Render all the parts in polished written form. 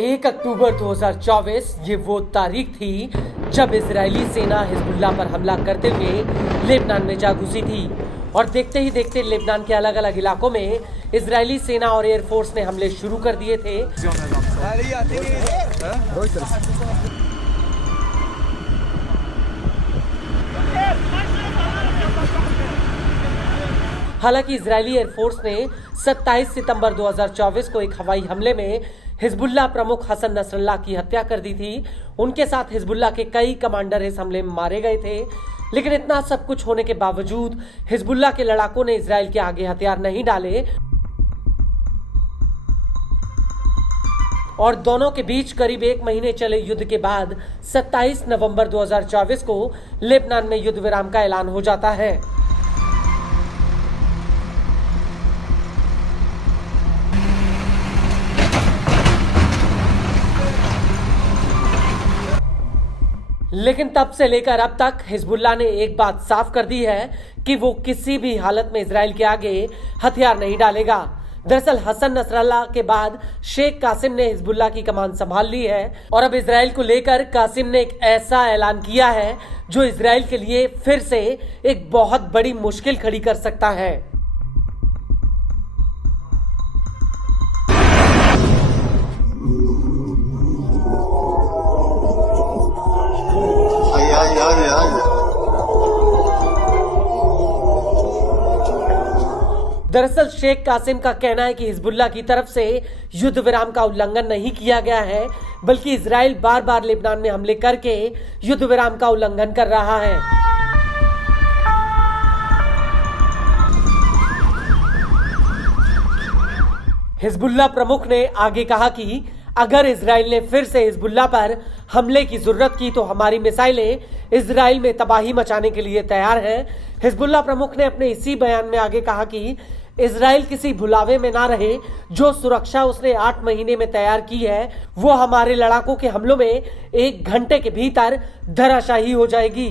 1 अक्टूबर 2024 ये वो तारीख थी जब इजरायली सेना हिजबुल्लाह पर हमला करते हुए लेबनान में जा घुसी थी और देखते ही देखते लेबनान के अलग अलग इलाकों में इजरायली सेना और एयरफोर्स ने हमले शुरू कर दिए थे। हालांकि इजरायली एयरफोर्स ने 27 सितंबर 2024 को एक हवाई हमले में हिजबुल्लाह प्रमुख हसन नसरल्लाह की हत्या कर दी थी। उनके साथ हिजबुल्लाह के कई कमांडर इस हमले में मारे गए थे, लेकिन इतना सब कुछ होने के बावजूद हिजबुल्लाह के लड़ाकों ने इजराइल के आगे हथियार नहीं डाले और दोनों के बीच करीब 1 महीने चले युद्ध के बाद 27 नवंबर 2024 को लेबनान में युद्ध विराम का ऐलान हो जाता है। लेकिन तब से लेकर अब तक हिजबुल्लाह ने एक बात साफ कर दी है कि वो किसी भी हालत में इजराइल के आगे हथियार नहीं डालेगा। दरअसल हसन नसरल्लाह के बाद शेख कासिम ने हिजबुल्लाह की कमान संभाल ली है और अब इजराइल को लेकर कासिम ने एक ऐसा ऐलान किया है जो इजराइल के लिए फिर से एक बहुत बड़ी मुश्किल खड़ी कर सकता है। दरअसल शेख कासिम का कहना है कि हिजबुल्लाह की तरफ से युद्ध विराम का उल्लंघन नहीं किया गया है, बल्कि इजराइल बार बार लेबनान में हमले करके युद्ध विराम का उल्लंघन कर रहा है। हिजबुल्लाह प्रमुख ने आगे कहा कि अगर इजराइल ने फिर से हिजबुल्लाह पर हमले की जरूरत की तो हमारी मिसाइलें इजराइल में तबाही मचाने के लिए तैयार हैं। हिजबुल्लाह प्रमुख ने अपने इसी बयान में आगे कहा कि इजराइल किसी भुलावे में ना रहे। जो सुरक्षा उसने 8 महीने में तैयार की है वो हमारे लड़ाकों के हमलों में 1 घंटे के भीतर धराशायी हो जाएगी।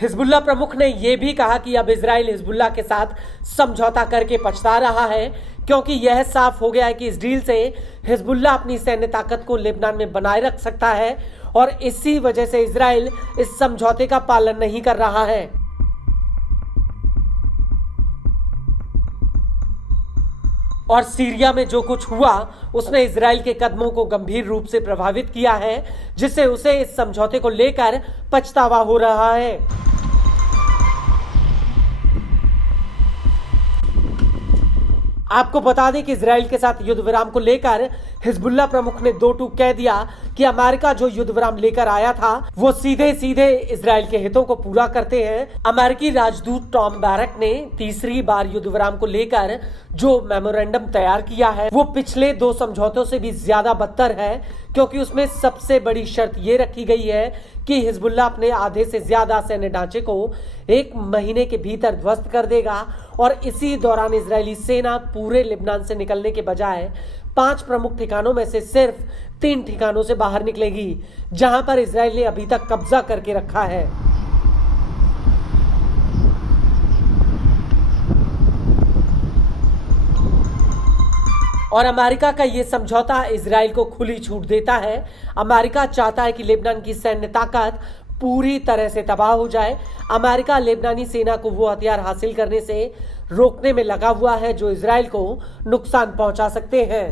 हिजबुल्लाह प्रमुख ने यह भी कहा कि अब इजराइल हिजबुल्लाह के साथ समझौता करके पछता रहा है, क्योंकि यह साफ हो गया है कि इस डील से हिजबुल्लाह अपनी सैन्य ताकत को लेबनान में बनाए रख सकता है और इसी वजह से इजराइल इस समझौते का पालन नहीं कर रहा है। और सीरिया में जो कुछ हुआ उसने इजराइल के कदमों को गंभीर रूप से प्रभावित किया है, जिससे उसे इस समझौते को लेकर पछतावा हो रहा है। आपको बता दें कि इजराइल के साथ युद्ध विराम को लेकर हिजबुल्लाह प्रमुख ने 2 टूक कह दिया कि अमेरिका जो युद्ध विराम लेकर आया था वो सीधे सीधे इजराइल के हितों को पूरा करते हैं। अमेरिकी राजदूत टॉम बैरक ने तीसरी बार युद्ध विराम को लेकर जो मेमोरेंडम तैयार किया है वो पिछले 2 समझौतों से भी ज्यादा बदतर है, क्योंकि उसमें सबसे बड़ी शर्त ये रखी गई है कि हिजबुल्लाह अपने आधे से ज्यादा सैन्य ढांचे को 1 महीने के भीतर ध्वस्त कर देगा और इसी दौरान इजरायली सेना पूरे लेबनान से निकलने के बजाय 5 प्रमुख ठिकानों में से सिर्फ 3 ठिकानों से बाहर निकलेगी, जहां पर इजराइल ने अभी तक कब्जा करके रखा है। और अमेरिका का ये समझौता इजराइल को खुली छूट देता है। अमेरिका चाहता है कि लेबनान की सैन्य ताकत पूरी तरह से तबाह हो जाए। अमेरिका लेबनानी सेना को वो हथियार हासिल करने से रोकने में लगा हुआ है जो इजराइल को नुकसान पहुंचा सकते हैं।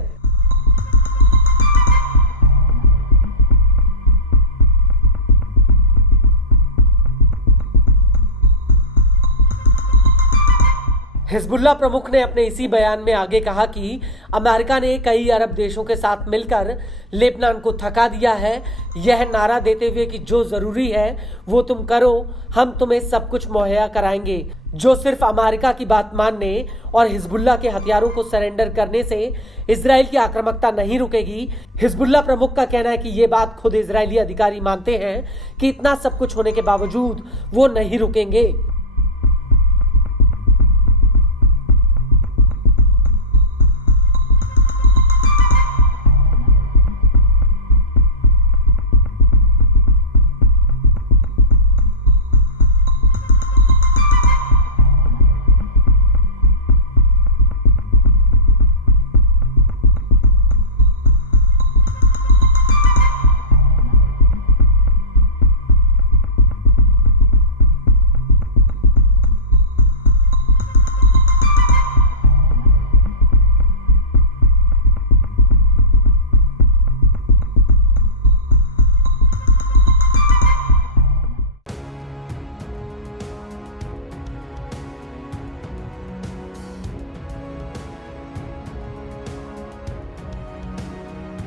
हिजबुल्लाह प्रमुख ने अपने इसी बयान में आगे कहा कि अमेरिका ने कई अरब देशों के साथ मिलकर लेबनान को थका दिया है, यह नारा देते हुए कि जो जरूरी है वो तुम करो, हम तुम्हें सब कुछ मुहैया कराएंगे। जो सिर्फ अमेरिका की बात मानने और हिजबुल्लाह के हथियारों को सरेंडर करने से इजराइल की आक्रामकता नहीं रुकेगी। हिजबुल्लाह प्रमुख का कहना है कि ये बात खुद इजरायली अधिकारी मानते हैं कि इतना सब कुछ होने के बावजूद वो नहीं रुकेंगे।